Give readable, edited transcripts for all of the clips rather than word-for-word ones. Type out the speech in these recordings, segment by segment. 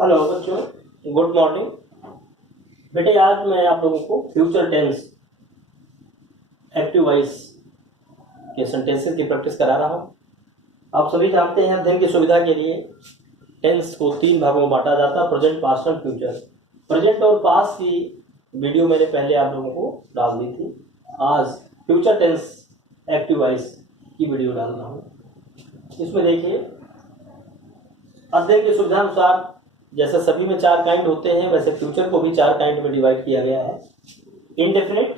Hello बच्चों, good morning. बेटे आज मैं आप लोगों को फ्यूचर टेंस एक्टिव वॉइस के सेंटेंसेस की प्रैक्टिस करा रहा हूँ। आप सभी जानते हैं अध्ययन की सुविधा के लिए टेंस को 3 भागों में बांटा जाता है, प्रेजेंट, पास्ट और फ्यूचर। प्रेजेंट और पास्ट की वीडियो मैंने पहले आप लोगों को डाल दी थी। आज फ्यूचर टेंस एक्टिव वॉइस की वीडियो डाल रहा हूँ। इसमें देखिए, अध्ययन की सुविधा अनुसार जैसे सभी में 4 काइंड होते हैं, वैसे फ्यूचर को भी 4 काइंड में डिवाइड किया गया है। इंडेफिनिट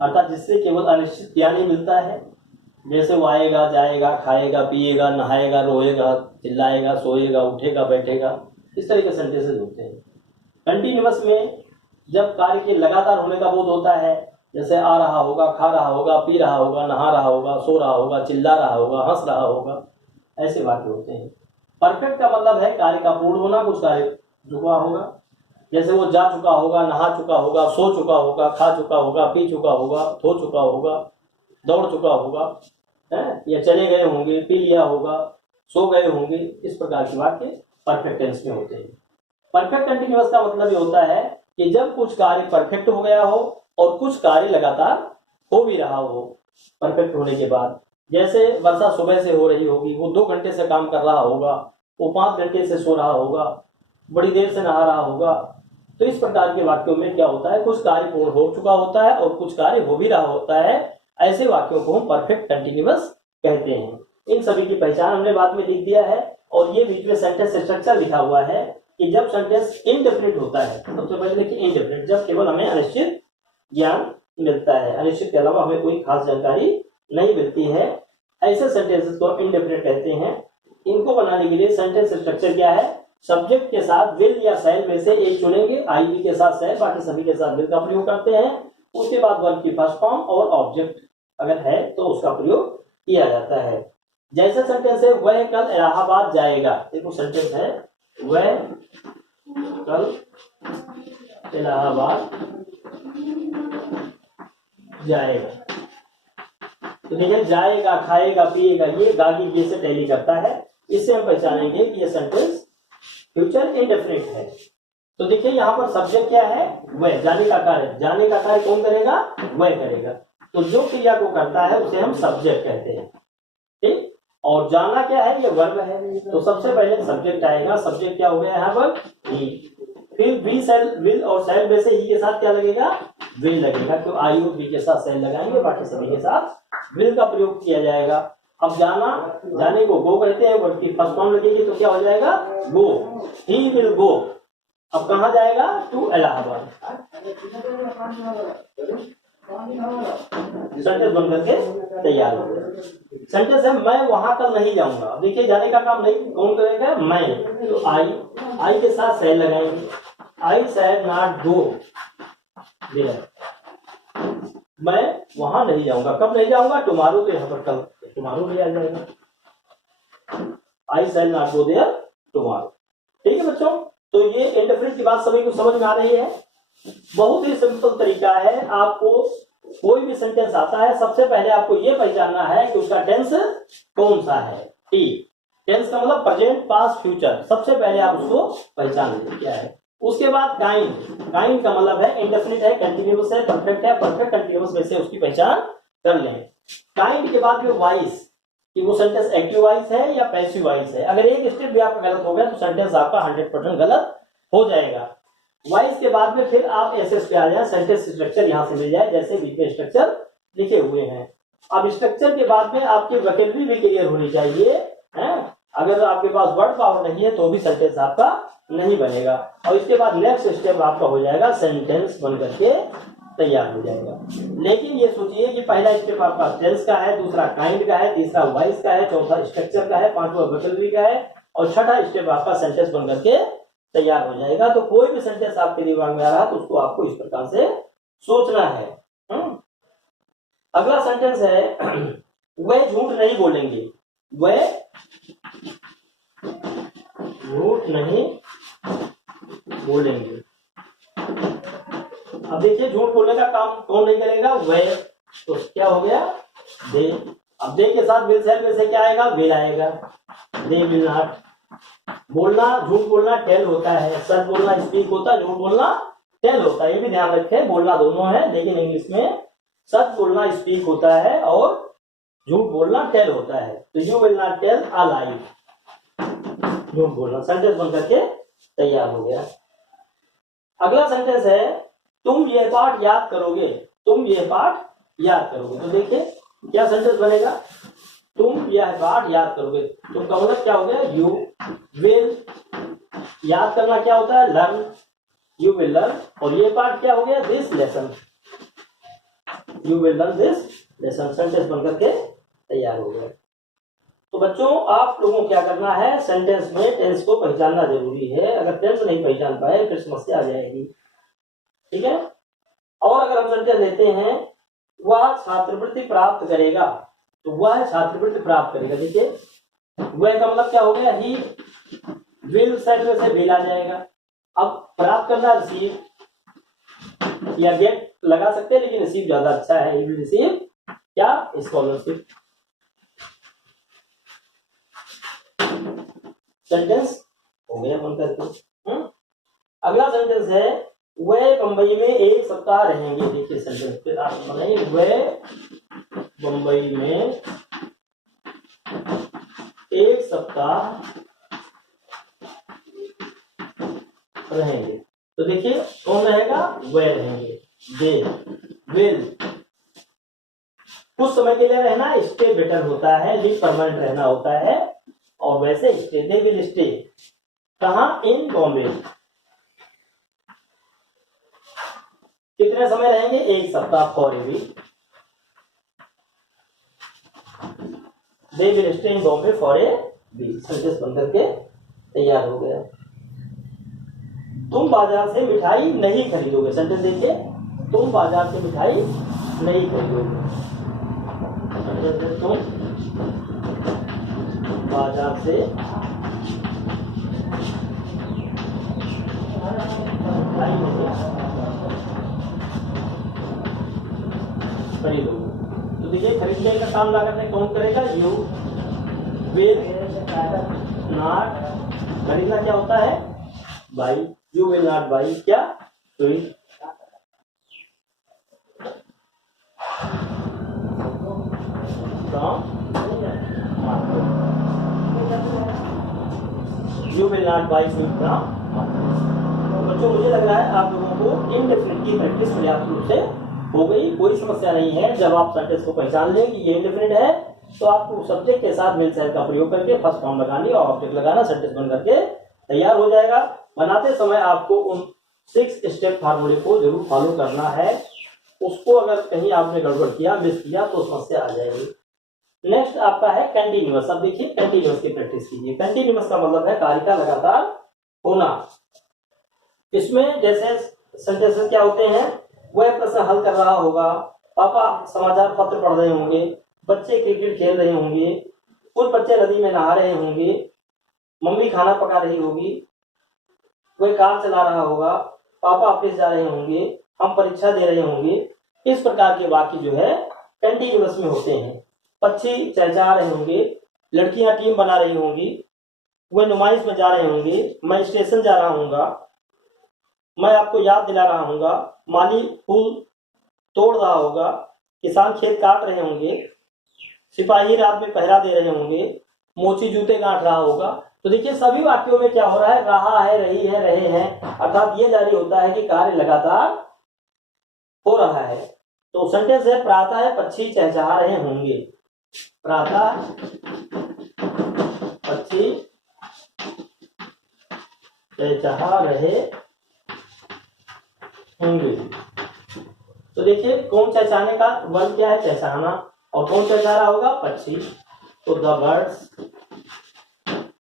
अर्थात जिससे केवल अनिश्चित ज्ञान ही मिलता है, जैसे वो आएगा, जाएगा, खाएगा, पिएगा, नहाएगा, रोएगा, चिल्लाएगा, सोएगा, उठेगा, बैठेगा, इस तरह के सेंटेंसेस होते हैं। कंटिन्यूअस में जब कार्य के लगातार होने का बोध होता है, जैसे आ रहा होगा, खा रहा होगा, पी रहा होगा, नहा रहा होगा, सो रहा होगा, चिल्ला रहा होगा, हंस रहा होगा, ऐसे वाक्य होते हैं। परफेक्ट का मतलब है कार्य का पूर्ण होना, कुछ कार्य रुका होगा, जैसे वो जा चुका होगा, नहा चुका होगा, सो चुका होगा, खा चुका होगा, पी चुका होगा, धो चुका होगा, दौड़ चुका होगा, है या चले गए होंगे, पी लिया होगा, सो गए होंगे, इस प्रकार के वाक्य परफेक्ट टेंस में होते हैं। परफेक्ट कंटिन्यूअस का मतलब ये होता है कि जब कुछ कार्य परफेक्ट हो गया हो और कुछ कार्य लगातार हो भी रहा हो परफेक्ट होने के बाद। जैसे वर्षा सुबह से हो रही होगी, वो 2 घंटे से काम कर रहा होगा, वो 5 घंटे से सो रहा होगा, बड़ी देर से नहा रहा होगा। तो इस प्रकार के वाक्यों में क्या होता है, कुछ कार्य पूर्ण हो चुका होता है और कुछ कार्य हो भी रहा होता है। ऐसे वाक्यों को हम परफेक्ट कंटिन्यूअस कहते हैं। इन सभी की पहचान हमने बाद में लिख दिया है। और ये बीच में सेंटेंस स्ट्रक्चर लिखा हुआ है कि जब सेंटेंस इनडेफिनिट होता है, सबसे पहले देखिए इनडेफिनिट, जब केवल हमें अनिश्चित ज्ञान मिलता है, अनिश्चित के अलावा हमें कोई खास जानकारी नहीं मिलती है, ऐसे सेंटेंसेस को इंडेफिनिट कहते हैं। इनको बनाने के लिए सेंटेंस स्ट्रक्चर क्या है, सब्जेक्ट के साथ विल या शैल में से एक चुनेंगे, आई वी के साथ शैल, बाकी सभी के साथ विल का प्रयोग करते हैं। उसके बाद वर्ब की फर्स्ट फॉर्म और ऑब्जेक्ट अगर है तो उसका प्रयोग किया जाता है। जैसे सेंटेंस है, वह कल इलाहाबाद जाएगा। देखो सेंटेंस है, वह कल इलाहाबाद जाएगा। तो देखिए, जाएगा, खाएगा, पिएगा, ये गागी ये से टैली करता है। इससे हम पहचानेंगे कि ये सेंटेंस फ्यूचर इंडेफिनिट है। तो देखिए यहाँ पर सब्जेक्ट क्या है, वह, जाने का कार्य। जाने का कार्य कौन करेगा, वह करेगा। तो जो क्रिया को करता है उसे हम सब्जेक्ट कहते हैं, ठीक। और जाना क्या है, ये वर्ब है। तो सबसे पहले सब्जेक्ट आएगा। सब्जेक्ट क्या हो गया यहाँ पर, ही। फिर विल और शैल में से ही के साथ क्या लगेगा, विल लगेगा। तो आई और वी के साथ शैल लगाएंगे, बाकी सभी के साथ विल का प्रयोग किया जाएगा। अब जाना, जाने को गो कहते हैं, वर्ब की फर्स्ट फॉर्म लगेगी तो क्या हो जाएगा, गो, ही विल गो। अब कहाँ जाएगा, टू इलाहाबाद। सेंटेंस बन करके तैयार हो गया। सेंटेंस है, मैं वहां कल नहीं जाऊंगा। अब देखिए, जाने का काम नहीं कौन करेगा, मैं। तो आई के साथ शैल लगाएंगे, आई शैल नॉट गो देयर। मैं वहां नहीं जाऊंगा। कब नहीं जाऊंगा, टुमारो, तो यहाँ पर कल टुमारो भी आ जाएगा। I shall not go there tomorrow. ठीक है बच्चों, तो ये इंडेफिनिट की बात सभी को समझ में आ रही है। बहुत ही सिंपल तरीका है। आपको कोई भी सेंटेंस आता है, सबसे पहले आपको ये पहचानना है कि उसका टेंस कौन सा है। ठीक, टेंस का मतलब प्रेजेंट, पास्ट, फ्यूचर। सबसे पहले आप उसको पहचान लें क्या है। उसके बाद काइंड। काइंड का मतलब है इंडेफिनिट है, कंटिन्यूअस है, परफेक्ट है, परफेक्ट कंटिन्यूअस में से उसकी पहचान कर लें। काइंड के बाद में वॉइस, कि वो सेंटेंस एक्टिव वॉइस है या पैसिव वॉइस है। अगर एक स्टेप भी आपका गलत हो गया तो सेंटेंस आपका 100% गलत हो जाएगा। वॉइस के बाद में फिर आप एसएस पे आ जाए, सेंटेंस स्ट्रक्चर यहाँ से मिल जाए, जैसे बीच में स्ट्रक्चर लिखे हुए हैं। अब स्ट्रक्चर के बाद में आपकी वोकैबुलरी भी क्लियर होनी चाहिए, है। अगर आपके पास वर्ड पावर नहीं है तो भी सेंटेंस आपका नहीं बनेगा। और इसके बाद नेक्स्ट स्टेप आपका हो जाएगा, सेंटेंस बन करके तैयार हो जाएगा। लेकिन ये सोचिए कि पहला स्टेप आपका टेंस का है, दूसरा काइंड का है, तीसरा वॉइस का है, चौथा स्ट्रक्चर का है, पांचवा वोकैबुलरी का है और छठा स्टेप आपका सेंटेंस बन करके तैयार हो जाएगा। तो कोई भी सेंटेंस आपके दिमाग में आ रहा है तो उसको आपको इस प्रकार से सोचना है। अगला सेंटेंस है, वह झूठ नहीं बोलेंगे। वह झूठ नहीं बोलेंगे। अब देखिए, झूठ बोलने का काम कौन नहीं करेगा, वह। तो क्या हो गया, दे। अब दे के साथ विल शैल में से क्या आएगा, विल आएगा। दे विल नॉट बोलना, झूठ बोलना टेल होता है, सच बोलना स्पीक होता है, झूठ बोलना टेल होता है। ये भी ध्यान रखें, बोलना दोनों है, लेकिन इंग्लिश में सच बोलना स्पीक होता है और झूठ बोलना टेल होता है। तो you will not tell a lie, झूठ बोलना। सेंटेंस बन करके तैयार हो गया। अगला सेंटेंस है तुम यह पाठ याद करोगे, तुम यह पाठ याद करोगे। तो देखिए क्या सेंटेंस बनेगा, तुम यह पाठ याद करोगे। तुम का मतलब क्या हो गया, यू विल, याद करना क्या होता है, लर्न, यू विल लर्न। और ये पाठ क्या हो गया, this lesson, you will learn this lesson. Sentence बनकर के तैयार हो गया। तो बच्चों आप लोगों को क्या करना है, सेंटेंस में टेंस को पहचानना जरूरी है। अगर टेंस नहीं पहचान पाए फिर समस्या आ जाएगी, ठीक है। और अगर हम सेंटेंस लेते हैं वह छात्रवृत्ति प्राप्त करेगा, तो वह छात्रवृत्ति प्राप्त करेगा। देखिए वह का मतलब क्या हो गया, ही विल, सेट में से विल आ जाएगा। अब प्राप्त करना रिसीव या गेट लगा सकते हैं, लेकिन रिसीव ज्यादा अच्छा है। ही विल रिसीव क्या, स्कॉलरशिप। सेंटेंस हो गया बनकर के। अगला सेंटेंस है वह बंबई में एक सप्ताह रहेंगे। देखिए सेंटेंस फिर आप बनाइए, वह बंबई में एक सप्ताह रहेंगे। तो देखिए कौन रहेगा, वह रहेंगे, दे विल। कुछ समय के लिए रहना स्टे बेटर होता है, लिव परमानेंट रहना होता है। और वैसे स्टे, दे विल स्टे कहां, इन बॉम्बे। कितने समय रहेंगे, एक सप्ताह, for a week. They will stay in Bombay for a week. Sentence बनकर के तैयार हो गया। तुम बाजार से मिठाई नहीं खरीदोगे। सेंटेंस देखिए, तुम बाजार से मिठाई नहीं खरीदोगे। तुम बाजार से मिठाई नहीं खरीदोगे। तो देखिए खरीदने का काम लागत है कौन करेगा, यू विल नॉट। खरीदना क्या होता है, buy, you will not buy क्या, sweet. You will not buy sweet from. बच्चों मुझे लग रहा है आप लोगों को इनडेफिनिट की प्रैक्टिस पर्याप्त रूप से हो गई, कोई समस्या नहीं है। जब आप सेंटेंस को पहचान लें कि ये इनडेफिनिट है, तो आपको सब्जेक्ट के साथ विल से का प्रयोग करके फर्स्ट फॉर्म लगानी और ऑब्जेक्ट लगाना, सेंटेंस बन करके तैयार हो जाएगा। बनाते समय आपको उन 6 स्टेप फार्मूले को जरूर फॉलो करना है। उसको अगर कहीं आपने गड़बड़ किया, मिस किया, तो समस्या आ जाएगी। नेक्स्ट आपका है कंटिन्यूअस। अब देखिए कंटिन्यूअस की प्रैक्टिस कीजिए। कंटिन्यूअस का मतलब है कार्य का लगातार होना। इसमें जैसे सेंटेंसेस क्या होते हैं, वह प्रश्न हल कर रहा होगा, पापा समाचार पत्र पढ़ रहे होंगे, बच्चे क्रिकेट खेल रहे होंगे, कुछ बच्चे नदी में नहा रहे होंगे, मम्मी खाना पका रही होगी, कोई कार चला रहा होगा, पापा ऑफिस जा रहे होंगे, हम परीक्षा दे रहे होंगे। इस प्रकार के वाक्य जो है कंटिन्यूअस में होते हैं। पक्षी चहचहा रहे होंगे, लड़कियां टीम बना रही होंगी, वह नुमाइश में जा रहे होंगे, मैं स्टेशन जा रहा हूँगा, मैं आपको याद दिला रहा हूँगा, माली फूल तोड़ रहा होगा, किसान खेत काट रहे होंगे, सिपाही रात में पहरा दे रहे होंगे, मोची जूते गांठ रहा होगा। तो देखिए सभी वाक्यों में क्या हो रहा है, रहा है, रही है, रहे हैं, अर्थात ये जारी होता है कि कार्य लगातार हो रहा है। तो सेंटेंस है प्रातः पक्षी चहचहा रहे होंगे। प्रातः पक्षी चहचहा रहे होंगे। तो देखिए कौन चहचहाने का वर्ब क्या है, चहचहाना, और कौन चहचहा रहा होगा, पक्षी। तो the birds.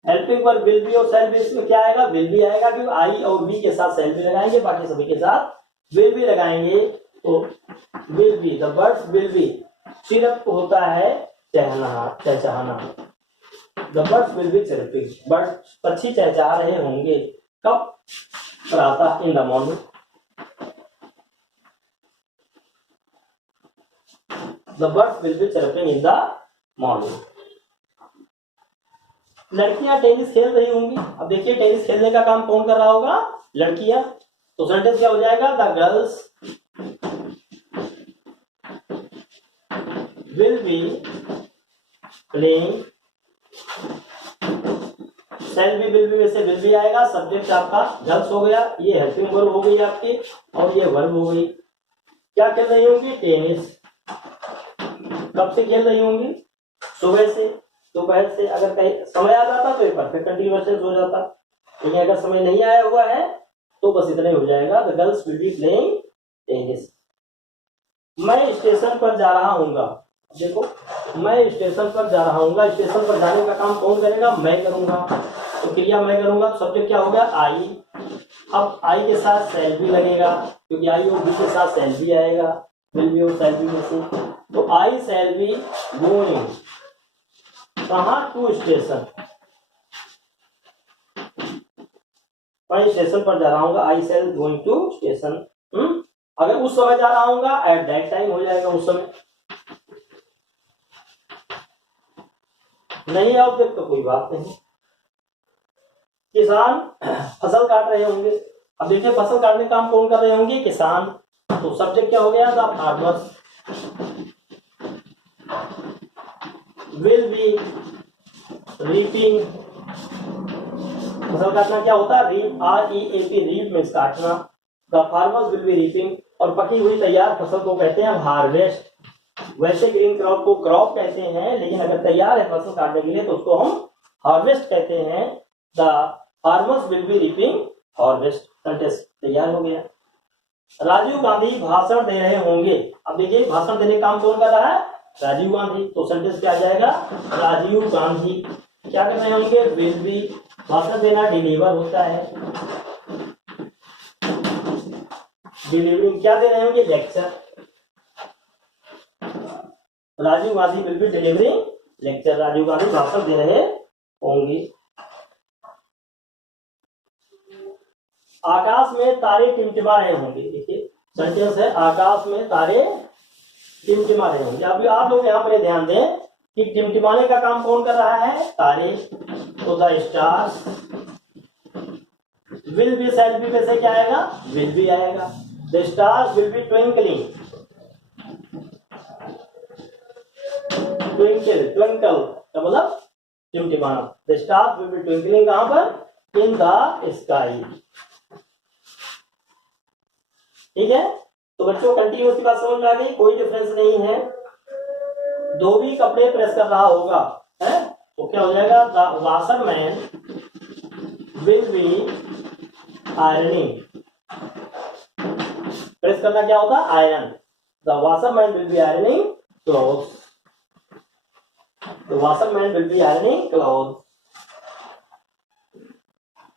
Helping verb will be और शैल बी, इसमें क्या आएगा, विल बी आएगा, क्योंकि आई और बी के साथ शैल बी लगाएंगे, बाकी सभी के साथ विल बी लगाएंगे। तो will be, the birds will be. Chirp होता है चहचहाना, the birds will be chirping. Bird पक्षी चहचहा रहे होंगे, कब, प्रातः, in the morning. The birds will be chirping in the morning. लड़कियां टेनिस खेल रही होंगी। अब देखिए टेनिस खेलने का काम कौन कर रहा होगा, लड़कियां। तो सेंटेंस क्या हो जाएगा, the girls will be playing, shall be will be में से विल बी आएगा, सब्जेक्ट आपका गर्ल्स हो गया, ये हेल्पिंग वर्ब हो गई आपकी, और ये वर्ब हो गई। क्या खेल रही होंगी, टेनिस। कब से खेल रही होंगी, सुबह से, दोपहर से। अगर कहीं समय आ जाता तो परफेक्ट कंटीन्यूअस टेंस हो जाता, लेकिन अगर समय नहीं आया हुआ है तो बस इतना ही हो जाएगा, the girls will be playing tennis. मैं स्टेशन पर जा रहा हूँगा। देखो मैं स्टेशन पर जा रहा हूँगा, स्टेशन पर जाने का काम कौन करेगा, मैं करूँगा। तो क्रिया मैं करूँगा, तो सब्जेक्ट क्या हो गया, आई। अब आई के साथ शैल भी लगेगा, क्योंकि आई और बी के साथ शैल भी आएगा, विल बी और शैल बी में से। तो आई शैल बी गोइंग कहाँ, टू स्टेशन। मैं स्टेशन पर जा रहा हूँ, आई शैल गोइंग टू स्टेशन। अगर उस समय जा रहा हूँ, एट दैट टाइम हो जाएगा, उस समय। नहीं ऑब्जेक्ट तो कोई बात नहीं। किसान फसल काट रहे होंगे। अब देखिए फसल काटने का काम कौन कर रहे होंगे, किसान। तो सब्जेक्ट क्या हो गया, the farmers will be reaping. फसल काटना क्या होता है, रीप, REAP, रीप मीन्स काटना। The farmers will be reaping, और पकी हुई तैयार फसल को कहते हैं हार्वेस्ट। वैसे ग्रीन क्रॉप को क्रॉप कहते हैं, लेकिन अगर तैयार है फसल काटने के लिए तो उसको हम हार्वेस्ट कहते हैं। The farmers will be reaping harvest. Sentence तैयार हो गया। राजीव गांधी भाषण दे रहे होंगे। अब देखिए भाषण देने का काम कौन कर रहा है, राजीव गांधी। तो सेंटेंस क्या आ जाएगा, राजीव गांधी क्या कर रहे होंगे, विल बी। भाषण देना डिलीवर होता है, डिलीवरिंग क्या दे रहे होंगे, lecture. Rajiv Gandhi will be delivering lecture, Rajiv Gandhi भाषण दे रहे होंगे। आकाश में तारे टिमटिमा रहे होंगे। देखिए सेंटेंस है, आकाश में तारे टिमटिमा रहे होंगे। अब आप लोग यहाँ पर ध्यान दें कि टिमटिमाने का काम कौन कर रहा है, तारे। तो the stars will be, shall be में से क्या आएगा, विल बी आएगा। The stars will be twinkling, twinkle, twinkle का मतलब टिमटिमाना। The stars will be twinkling कहां पर, इन द स्काई। ठीक है, तो बच्चों कंटिन्यूअस की बात समझ में आ गई, कोई डिफरेंस नहीं है। धोबी कपड़े प्रेस कर रहा होगा, है तो क्या हो जाएगा, the washerman will be ironing. Press करना क्या होता है, iron. The washerman will be ironing clothes, the washerman will be ironing clothes.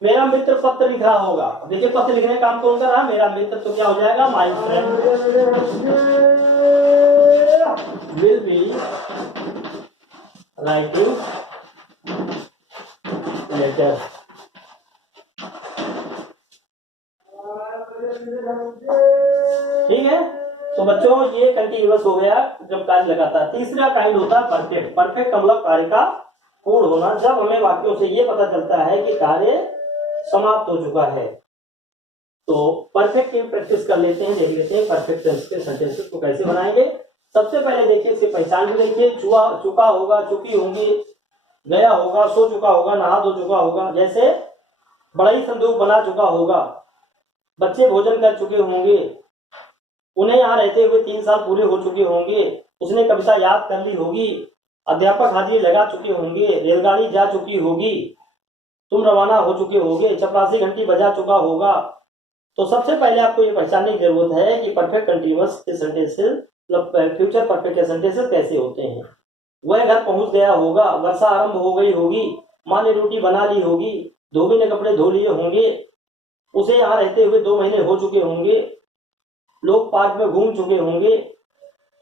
मेरा मित्र पत्र लिख रहा होगा। देखिए पत्र लिखने का काम कौन कर रहा है, मेरा मित्र। तो क्या हो जाएगा, my friend will be writing letter. ठीक है, तो बच्चों ये कंटिन्यूअस हो गया जब कार्य लगाता है। तीसरा काइंड होता है परफेक्ट। परफेक्ट का मतलब कार्य का पूर्ण होना। जब हमें वाक्यों से ये पता चलता है कि कार्य समाप्त हो चुका है। तो परफेक्ट की प्रैक्टिस कर लेते हैं, देख लेते हैं परफेक्ट टेंस के सेंटेंसेस को कैसे बनाएंगे। सबसे पहले देखिए इसकी पहचान भी देखिए, चुका होगा, चुकी होंगी, गया होगा, सो चुका होगा, नहा धो चुका होगा। जैसे बड़ा संदूक बना चुका होगा, बच्चे भोजन कर चुके होंगे, उन्हें यहाँ रहते हुए 3 साल पूरे हो चुके होंगे, उसने कविता याद कर ली होगी, अध्यापक हाजिरी लगा चुके होंगे, रेलगाड़ी जा चुकी होगी, तुम रवाना हो चुके होगे, चपरासी घंटी बजा चुका होगा। तो सबसे पहले आपको ये पहचानने की जरूरत है कि परफेक्ट कंटीन्यूअस के सेंटेंसेस, मतलब फ्यूचर परफेक्ट के सेंटेंसेस कैसे होते हैं। वह घर पहुंच गया होगा, वर्षा आरंभ हो गई होगी, माँ ने रोटी बना ली होगी, धोबी ने कपड़े धो लिए होंगे, उसे यहाँ रहते हुए 2 महीने हो चुके होंगे, लोग पार्क में घूम चुके होंगे।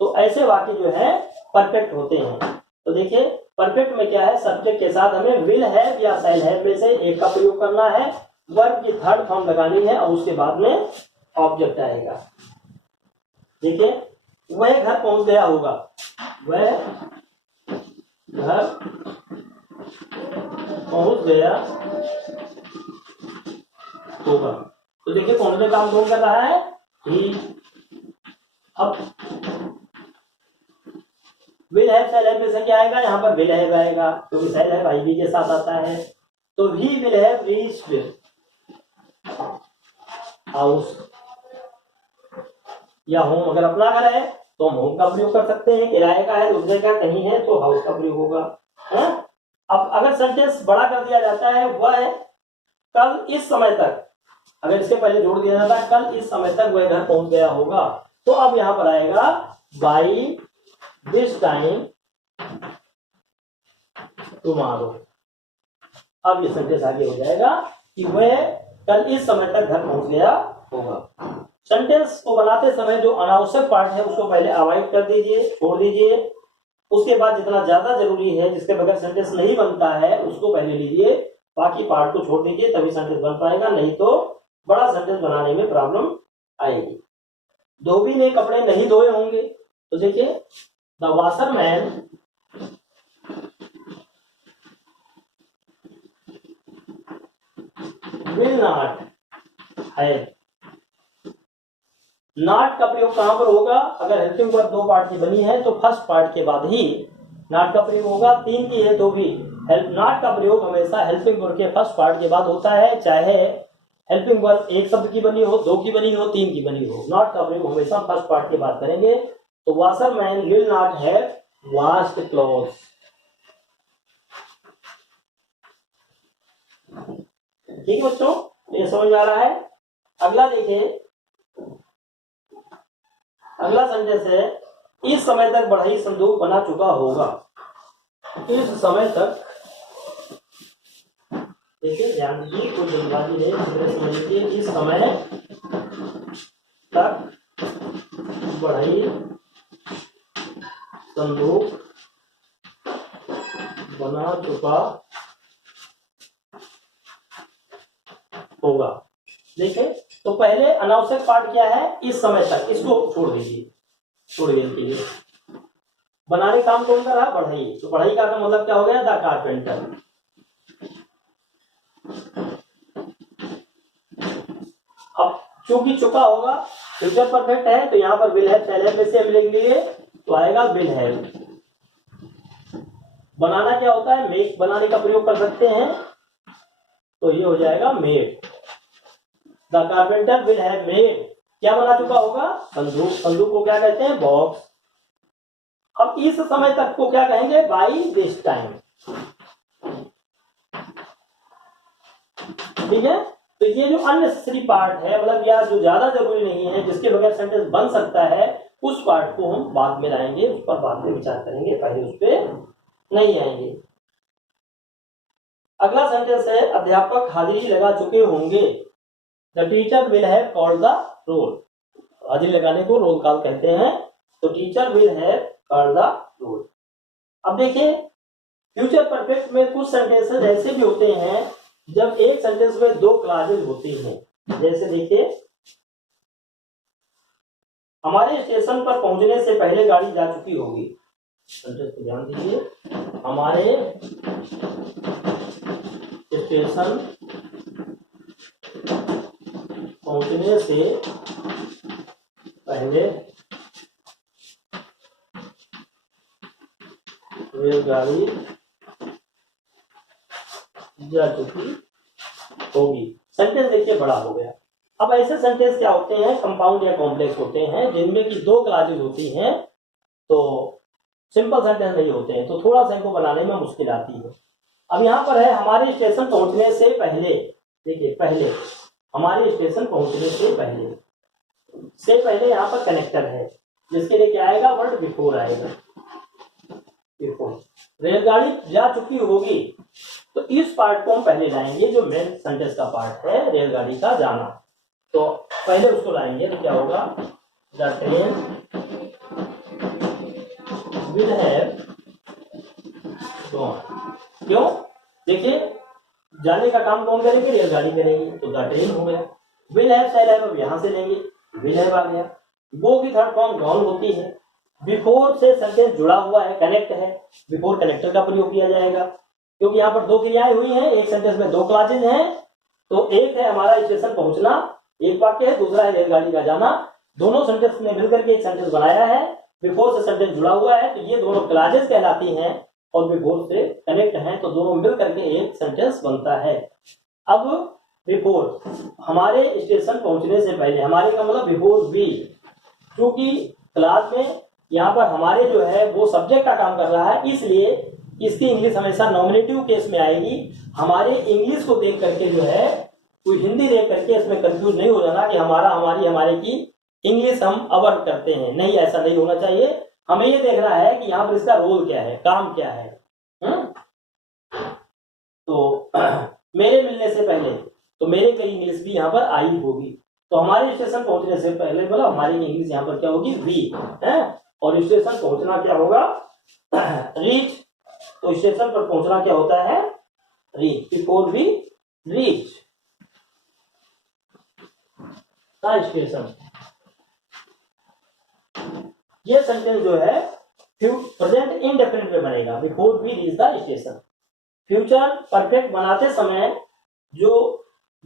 तो ऐसे वाक्य जो है परफेक्ट होते हैं। तो देखिए परफेक्ट में क्या है, सब्जेक्ट के साथ हमें विल है या शैल है में से एक का प्रयोग करना है, वर्ब की थर्ड फॉर्म लगानी है और उसके बाद में ऑब्जेक्ट आएगा। देखिए वह घर पहुंच गया होगा, वह घर पहुंच गया होगा। तो देखिए कौन सा काम कौन कर रहा है, ही। अब विल हैव सेल हैव में से क्या आएगा, यहाँ पर विल हैव आएगा क्योंकि सेल हैव आईवी के साथ आता है। तो he will have reached house या होम, अगर अपना घर है तो हम होम का प्रयोग कर सकते हैं, किराए का है दूसरे का कहीं है तो हाउस का प्रयोग होगा, है? अब अगर सेंटेंस बड़ा कर दिया जाता है, वह है कल इस समय तक, अगर इसके पहले जोड़ दिया जाता है कल इस समय तक वह घर पहुंच गया होगा, तो अब यहां पर आएगा बाई दिस टाइम टुमारो। अब ये सेंटेंस आगे हो जाएगा कि वह कल इस समय तक घर पहुंच गया होगा। सेंटेंस को बनाते समय जो अनावश्यक पार्ट है उसको पहले अवॉइड कर दीजिए, छोड़ दीजिए। उसके बाद जितना ज्यादा जरूरी है, जिसके बगैर सेंटेंस नहीं बनता है, उसको पहले लीजिए, बाकी पार्ट को छोड़ दीजिए, तभी सेंटेंस बन पाएगा, नहीं तो बड़ा सेंटेंस बनाने में प्रॉब्लम आएगी। धोबी ने कपड़े नहीं धोए होंगे, तो देखिए the washerman will not have. Not का प्रयोग कहां पर होगा, अगर हेल्पिंग वर्ब दो पार्ट की बनी है तो फर्स्ट पार्ट के बाद ही नॉट का प्रयोग होगा। तीन की है तो भी हेल्प नॉट का प्रयोग हमेशा हेल्पिंग वर्ब के फर्स्ट पार्ट के बाद होता है, चाहे हेल्पिंग वर्ब एक शब्द की बनी हो, दो की बनी हो, तीन की बनी हो। नॉट का प्रयोग हमेशा फर्स्ट पार्ट के बाद करेंगे। तो washerman will not have washed clothes. ठीक है बच्चों, ये समझ में आ रहा है। अगला देखिए, अगला सेंटेंस है इस समय तक बढ़ई संदूक बना चुका होगा। इस समय तक, देखिए ध्यान दीजिए, कोई जल्दबाजी नहीं, समझ लीजिए। इस समय तक बढ़ई संदूक बना चुका होगा। देखिए तो पहले अनावश्यक पार्ट क्या है, इस समय तक, इसको छोड़ दीजिए, छोड़ दीजिए। बनाने काम कौन कर रहा है, बढ़ई। तो बढ़ई का मतलब क्या हो गया, द कारपेंटर। अब चूंकि चुका होगा, फ्यूचर परफेक्ट है, तो यहाँ पर विल हैव सेल हैव में से हम लेंगे तो आएगा विल हैव। बनाना क्या होता है, मेक बनाने का प्रयोग कर सकते हैं, तो ये हो जाएगा made. The carpenter will have made, क्या बना चुका होगा, संदूक। संदूक को क्या कहते हैं, बॉक्स। अब इस समय तक को क्या कहेंगे, बाई दिस टाइम। ठीक है, तो ये जो अननेसेसरी पार्ट है, मतलब या जो ज्यादा जरूरी नहीं है, जिसके बगैर सेंटेंस बन सकता है, उस पार्ट को हम बाद में लाएंगे, उस पर बाद में विचार करेंगे, पहले उस पर नहीं आएंगे। अगला सेंटेंस है अध्यापक हाजिरी लगा चुके होंगे। The teacher will have called the roll. हाजिरी लगाने को रोल कॉल कहते हैं, तो teacher will have called the roll. अब देखिए फ्यूचर परफेक्ट में कुछ सेंटेंसेस ऐसे भी होते हैं जब एक सेंटेंस में दो क्लॉजेज होती हैं। जैसे देखिए, हमारे स्टेशन पर पहुंचने से पहले गाड़ी जा चुकी होगी। सेंटेंस को ध्यान दीजिए, हमारे स्टेशन पहुंचने से पहले रेलगाड़ी जा चुकी होगी। सेंटेंस देखिए बड़ा हो गया। अब ऐसे सेंटेंस क्या होते हैं, कंपाउंड या कॉम्प्लेक्स होते हैं, जिनमें की दो क्लॉजेज होती हैं, तो सिंपल सेंटेंस नहीं होते हैं, तो थोड़ा सा इनको बनाने में मुश्किल आती है। अब यहाँ पर है हमारे स्टेशन पहुंचने से पहले। देखिए पहले, हमारे स्टेशन पहुंचने से पहले यहाँ पर कनेक्टर है, जिसके लिए क्या आएगा, वर्ड बिफोर आएगा। बिफोर रेलगाड़ी जा चुकी होगी, तो इस पार्ट को हम पहले लाएंगे, जो मेन सेंटेंस का पार्ट है, रेलगाड़ी का जाना, तो पहले उसको लाएंगे। तो क्या होगा, the train will have gone. क्यों, देखिए जाने का काम कौन करेंगे, रेलगाड़ी करेगी, तो द ट्रेन हो गया। विल हैव सेल हैव, अब यहां से लेंगे, विल हैव आ गया। गो की थर्ड फॉर्म गॉन होती है। बिफोर से सेंटेंस जुड़ा हुआ है, कनेक्ट है, बिफोर कनेक्टर का प्रयोग किया जाएगा। क्योंकि यहाँ पर दो क्रियाएं हुई हैं, एक सेंटेंस में दो क्लॉजेज हैं। तो एक है हमारा स्टेशन पहुंचना, एक वाक्य है, दूसरा है रेलगाड़ी का जाना। दोनों सेंटेंस ने मिलकर के एक सेंटेंस बनाया है, बिफोर से सेंटेंस जुड़ा हुआ है, तो ये दोनों क्लॉजेज कहलाती हैं और बिफोर से कनेक्ट हैं, तो दोनों मिल करके एक सेंटेंस बनता है। अब बिफोर, हमारे स्टेशन पहुंचने से पहले, हमारे का मतलब बिफोर वी, क्योंकि क्लास में यहाँ पर हमारे जो है वो सब्जेक्ट का काम कर रहा है, इसलिए इसकी इंग्लिश हमेशा नॉमिनेटिव केस में आएगी। हमारे इंग्लिश को देख करके जो है, कोई हिंदी देख करके इसमें कंफ्यूज नहीं हो जाना कि हमारा, हमारी, हमारे की इंग्लिश हम अवॉइड करते हैं, नहीं, ऐसा नहीं होना चाहिए। हमें ये देखना है कि यहाँ पर इसका रोल क्या है, काम क्या है। तो मेरे मिलने से पहले, तो मेरे की इंग्लिश भी यहाँ पर आई होगी। तो हमारे स्टेशन पहुंचने से पहले बोला हमारी इंग्लिश यहाँ पर क्या होगी, वी है। और स्टेशन पहुंचना क्या होगा, रीच। तो स्टेशन पर पहुंचना क्या होता है, reach. Before we reach the station. ये सेंटेंस जो है प्रेजेंट इंडेफिनिट में बनेगा, before we reach the station. Future perfect बनाते समय जो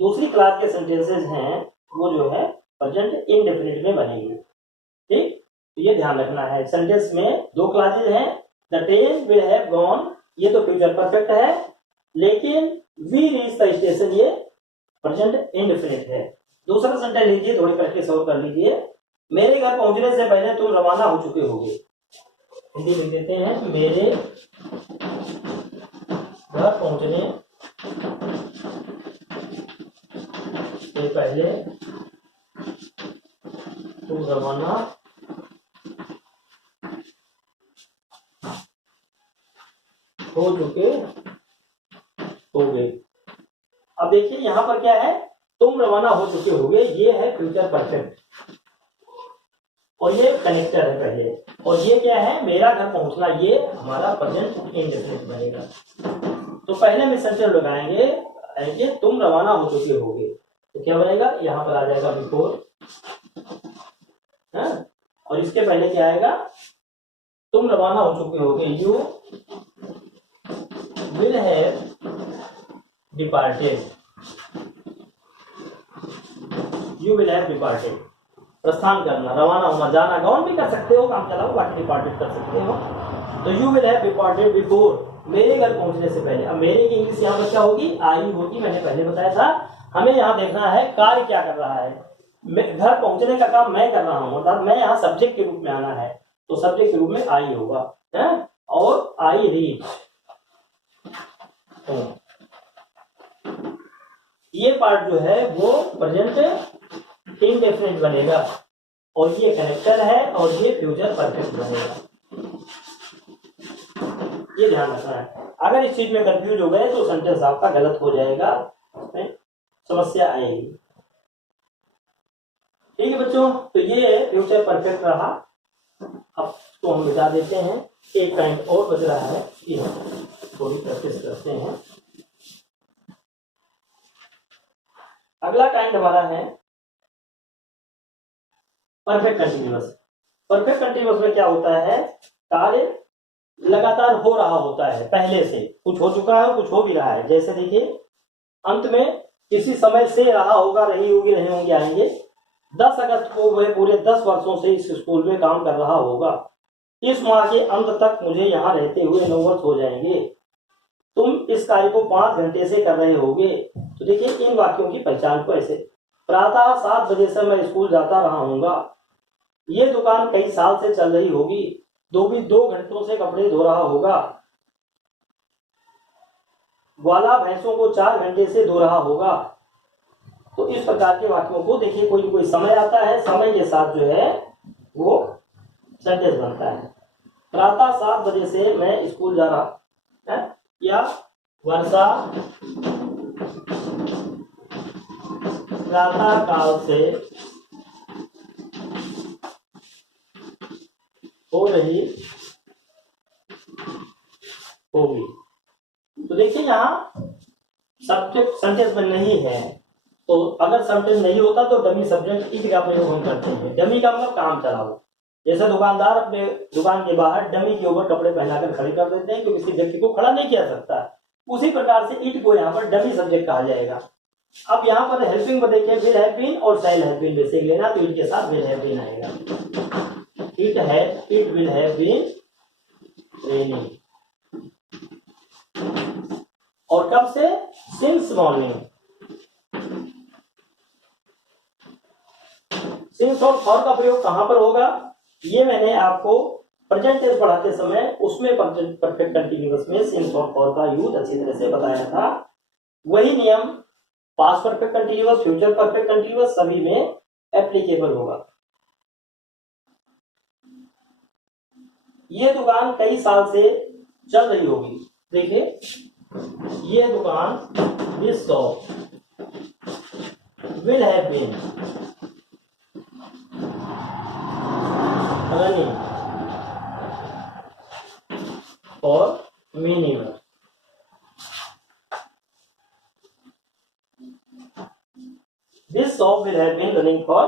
दूसरी क्लास के सेंटेंसेस हैं वो जो है प्रेजेंट इंडेफिनिट में बनेंगे। ठीक, तो ये ध्यान रखना है। सेंटेंस में दो क्लासेस हैं, the train will have gone, ये तो फ्यूचर परफेक्ट है, लेकिन वी रीच द स्टेशन ये प्रेजेंट इंडेफिनिट है। दूसरा सेंटेंस लीजिए, थोड़ी प्रैक्टिस और कर लीजिए। मेरे घर पहुंचने से पहले तुम रवाना हो चुके होगे। हिंदी लिख देते हैं, मेरे घर पहुंचने से पहले तुम रवाना हो चुके होगे। अब देखिए यहाँ पर क्या है, तुम रवाना हो चुके होगे, ये है फ्यूचर परफेक्ट और ये कनेक्टर है पहले। और ये क्या है, मेरा घर पहुंचना, ये हमारा प्रेजेंट इंडेफिनिट बनेगा। तो पहले में सेंटेंस लगाएंगे, तुम रवाना हो चुके होगे, तो क्या बनेगा, यहाँ पर आ जाएगा बिफोर, और इसके पहले क्या आएगा, तुम रवाना हो चुके होगे, you will have departed, you will have departed. प्रस्थान करना, रवाना होना, जाना, गॉन भी कर सकते हो, काम चलाओ, बाकी डिपार्टेड कर सकते हो। तो you will have departed before, मेरे घर पहुंचने से पहले। अब मेरे की इंग्लिश यहाँ पर क्या होगी, आई होगी, मैंने पहले बताया था। हमें यहाँ देखना है कार्य क्या कर रहा है। घर पहुंचने का काम मैं कर रहा हूँ, अर्थात मैं यहाँ सब्जेक्ट के रूप में आना है, तो सब्जेक्ट के रूप में आई होगा, है? और आई रीच, ये पार्ट जो है वो प्रेजेंट इंडेफिनिट बनेगा, और ये कनेक्टर है, और ये फ्यूचर परफेक्ट बनेगा। ये ध्यान रखना है। अगर इस चीज में कंफ्यूज हो गए तो सेंटेंस आपका गलत हो जाएगा, उसमें समस्या आएगी। ठीक है बच्चों, तो ये फ्यूचर परफेक्ट रहा। अब तो हम मिटा देते हैं, एक पॉइंट और बच रहा है, कि हम थोड़ी प्रैक्टिस करते हैं। अगला काइंड हमारा है परफेक्ट कंटीन्यूअस। परफेक्ट कंटीन्यूअस में क्या होता है, कार्य लगातार हो रहा होता है, पहले से कुछ हो चुका है, कुछ हो भी रहा है। जैसे देखिए, अंत में किसी समय से रहा होगा, रही होगी, रहे होंगे, आएंगे। 10 अगस्त को वह पूरे 10 वर्षों से इस स्कूल में काम कर रहा होगा। इस माह के अंत तक मुझे यहाँ रहते हुए 9 वर्ष हो जाएंगे। तुम इस कार्य को 5 घंटे से कर रहे होगे। तो देखिए, इन वाक्यों की पहचान को ऐसे, प्रातः 7 बजे से मैं स्कूल जाता रहा हूँगा। ये दुकान कई साल से चल रही होगी। 2 घंटों से कपड़े धो रहा होगा। ग्वाला भैंसों को 4 घंटे से धो रहा होगा। तो इस प्रकार के वाक्यों को देखिए, कोई कोई समय आता है, समय के साथ जो है वो सेंटेंस बनता है। प्रातः 7 बजे से मैं स्कूल जा रहा है, या वर्षा प्रातः काल से हो रही होगी। तो देखिए, यहाँ सब्जेक्ट सेंटेंस में नहीं है, तो अगर सेंटेंस नहीं होता तो डमी सब्जेक्ट इट का प्रयोग हम करते हैं। डमी का मतलब काम चलाओ। जैसे दुकानदार अपने दुकान के बाहर डमी के ऊपर कपड़े पहनाकर खड़े कर देते हैं, क्योंकि किसी व्यक्ति को खड़ा नहीं किया सकता, उसी प्रकार से इट को यहाँ पर डमी सब्जेक्ट कहा जाएगा। अब यहाँ पर हेल्पिंग में देखिए विल हैव बीन और शैल हैव बीन बेसिक लेना, तो इट के साथ विल हैव बीन आएगा। It will have been raining, और कब से? Since morning. सिंस और फॉर का प्रयोग कहां पर होगा? ये मैंने आपको प्रेजेंट टेंस पढ़ाते समय उसमें परफेक्ट कंटीन्यूअस में सिंस और फॉर का यूज अच्छी तरह से बताया था। वही नियम past perfect continuous, future perfect continuous सभी में एप्लीकेबल होगा। ये दुकान कई साल से चल रही होगी। देखिए ये दुकान, this shop will have been running for many years. This shop will have been running for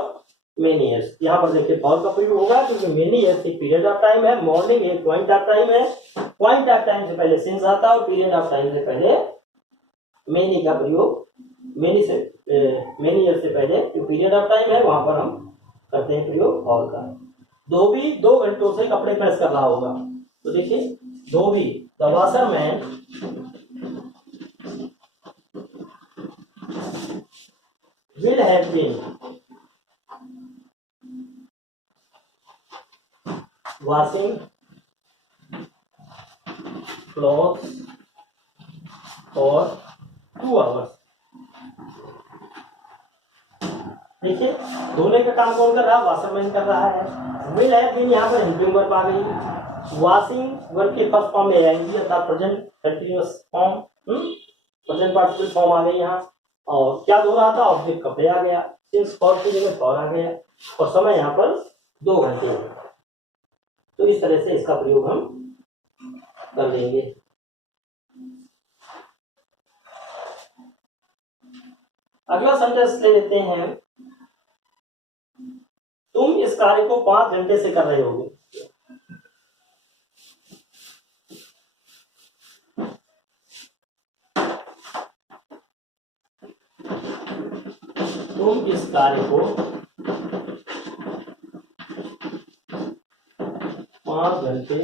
many years. यहाँ पर देखिए फॉर का प्रयोग होगा क्योंकि मेनी ईयर्स एक पीरियड ऑफ टाइम है, मॉर्निंग एक पॉइंट ऑफ टाइम है, पॉइंट ऑफ टाइम से पहले सिंस आता है और पीरियड ऑफ टाइम से पहले मेनी का प्रयोग, मेनी ईयर से पहले जो पीरियड ऑफ टाइम है वहां पर हम करते हैं प्रयोग फॉर का। धोबी 2 घंटों से कपड़े प्रेस कर रहा होगा, तो देखिए धोबी the washerman will have been washing clothes for 2 hours। देखिए धोने का काम कौन कर रहा है? वॉशरमैन कर रहा है। विल हैव बीन यहाँ पर हेल्पिंग वर्ब आ गई। वॉशिंग वर्ब के फर्स्ट फॉर्म में आएगी अर्थात present continuous form, present participle form आ गई यहाँ। और क्या धो रहा था? ऑब्जेक्ट कपड़े आ गया, सिंस फॉर की जगह फॉर आ गया, और समय यहाँ पर 2 घंटे है। तो इस तरह से इसका प्रयोग हम कर लेंगे। अगला सेंटेंस ले लेते हैं, तुम इस कार्य को 5 घंटे से कर रहे होगे। तुम इस कार्य को 5 घंटे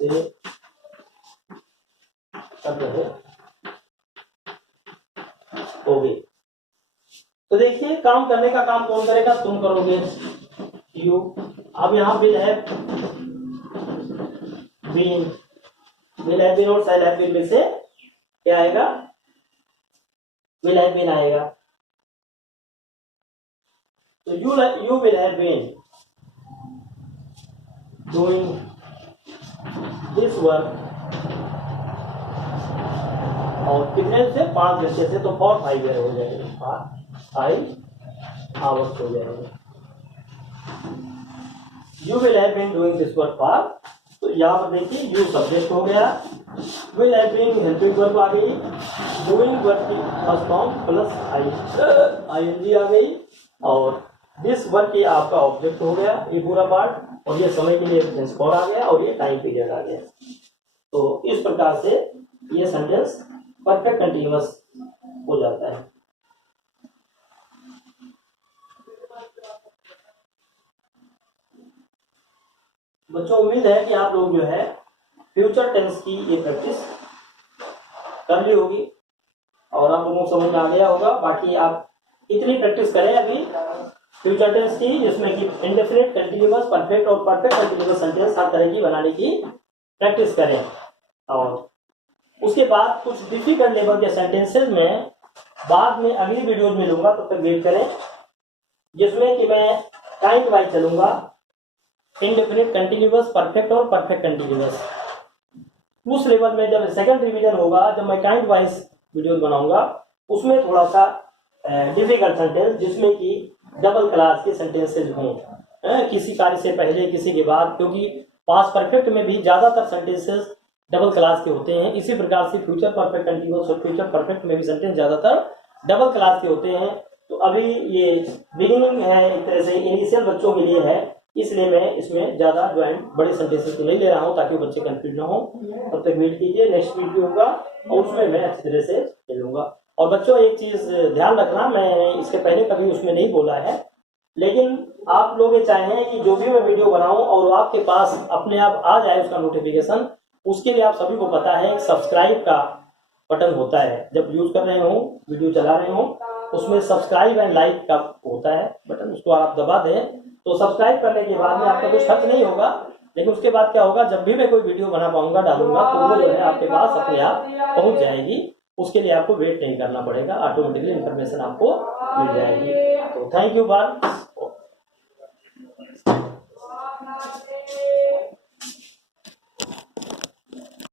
से कर रहे होगे। तो देखिए काम करने का काम कौन करेगा? तुम करोगे, यू। अब यहाँ विल हैव बीन और शैल हैव बीन में से क्या आएगा? विल हैव बीन आएगा। तो you will have been doing this work, और कितने से? 5 घंटे से, तो 5 हो जाएंगे, 5 hours हो जाएंगे। You will have been doing this work for, तो यहाँ पर देखिए you सब्जेक्ट हो गया, will have been helping verb आ गई, doing वर्ब की फर्स्ट फॉर्म प्लस ing आ गई, और दिस वर्क की आपका ऑब्जेक्ट हो गया ये पूरा पार्ट, और ये समय के लिए टेंस फॉर आ गया, और ये टाइम पीरियड आ गया। तो इस प्रकार से ये सेंटेंस परफेक्ट कंटीन्यूअस हो जाता है। बच्चों उम्मीद है कि आप लोग जो है फ्यूचर टेंस की ये प्रैक्टिस कर ली होगी और आप लोगों को समझ में आ गया होगा। बाकी आप इतनी प्रैक्टिस करें अभी फ्यूचर टेंस की, जिसमें कि इंडेफिनिट, कंटीन्यूअस, परफेक्ट और परफेक्ट कंटीन्यूअस सेंटेंस हर तरह की बनाने की प्रैक्टिस करें। और उसके बाद कुछ डिफिकल्ट लेवल के सेंटेंसेस में बाद में अगली वीडियो में लूंगा, तब तक वेट करें, जिसमें कि मैं टाइम वाइज चलूंगा, इंडेफिनिट, कंटीन्यूअस, परफेक्ट और परफेक्ट कंटीन्यूअस। उस लेवल में जब सेकंड रिवीजन होगा, जब मैं टाइम वाइज वीडियो बनाऊंगा, उसमें थोड़ा सा डिफिकल्ट सेंटेंस, जिसमें कि डबल क्लास के सेंटेंसेज हों, किसी कार्य से पहले किसी के बाद, क्योंकि पास्ट परफेक्ट में भी ज्यादातर सेंटेंसेस डबल क्लास के होते हैं। इसी प्रकार से फ्यूचर परफेक्ट कंटीन्यूअस और फ्यूचर परफेक्ट में भी सेंटेंस ज्यादातर डबल क्लास के होते हैं। तो अभी ये बिगिनिंग है, एक तरह से इनिशियल बच्चों के लिए है, इसलिए मैं इसमें ज़्यादा ज्वाइंट बड़े सेंटेंसेस तो नहीं ले रहा हूँ ताकि बच्चे कंफ्यूज ना हो। तब तक वेट कीजिए, नेक्स्ट वीडियो होगा और उसमें मैं अच्छी तरह से खेलूँगा। और बच्चों एक चीज़ ध्यान रखना, मैं इसके पहले कभी उसमें नहीं बोला है, लेकिन आप लोग ये चाहें कि जो भी मैं वीडियो बनाऊं और आपके पास अपने आप आ जाए उसका नोटिफिकेशन, उसके लिए आप सभी को पता है एक सब्सक्राइब का बटन होता है। जब यूज़ कर रहे हो, वीडियो चला रहे हो, उसमें सब्सक्राइब एंड लाइक का होता है बटन, उसको आप दबा दें तो सब्सक्राइब करने के बाद में आपका कुछ खर्च नहीं होगा। लेकिन उसके बाद क्या होगा, जब भी मैं कोई वीडियो बना पाऊंगा, डालूंगा, तो वो जो है आपके पास अपने आप पहुंच जाएगी। उसके लिए आपको वेट नहीं करना पड़ेगा, ऑटोमेटिकली इन्फॉर्मेशन आपको मिल जाएगी। तो थैंक यू बार।